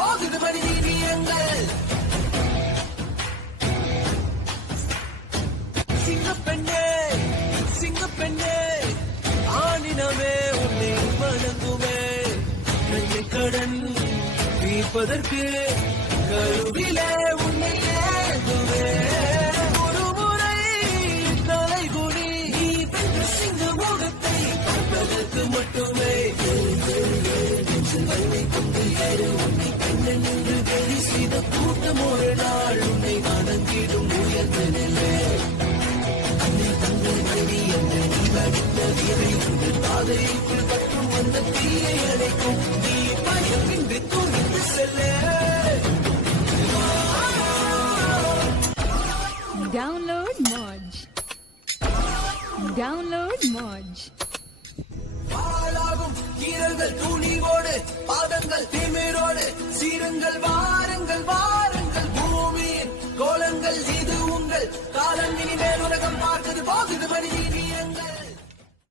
போகுது மணி நீதியங்கள். சிங்கப்பெண்ணே சிங்கப்பெண்ணே ஆணினமே உன்னை வணங்குமே. நன்மை கடன் தீர்ப்பதற்கு கருவிலே உன்னை ஏதுவே. ஒரு முறை தலைகுனி நீ பெற்ற சிங்க முகத்தை பார்ப்பதற்கு மட்டுமே. கொண்டு ஏறு உன்னை பெண்ணன் என்று வெளி செய்த கூட்டம் ஒரு நாள் உன்னை வணங்கிடும் உயர்ந்த நிலை. அன்னை தங்கள் மனைவி என்று நீ அடித்த வீரை உங்கள் பாதைக்குள் கட்டும் அந்த தீயை அடைக்கும். நீ பயமின்றி தூங்கிட்டு செல்ல. Download Moj. Download Moj. பாலாகும் கீரல்கள் துணிவோடு பாதங்கள் திமிரோடு சீருங்கள் வாருங்கள் வாருங்கள். பூமியின் கோலங்கள் இது உங்கள் காலம். இனிமேல் உலகம் பார்க்குது போகுது மனித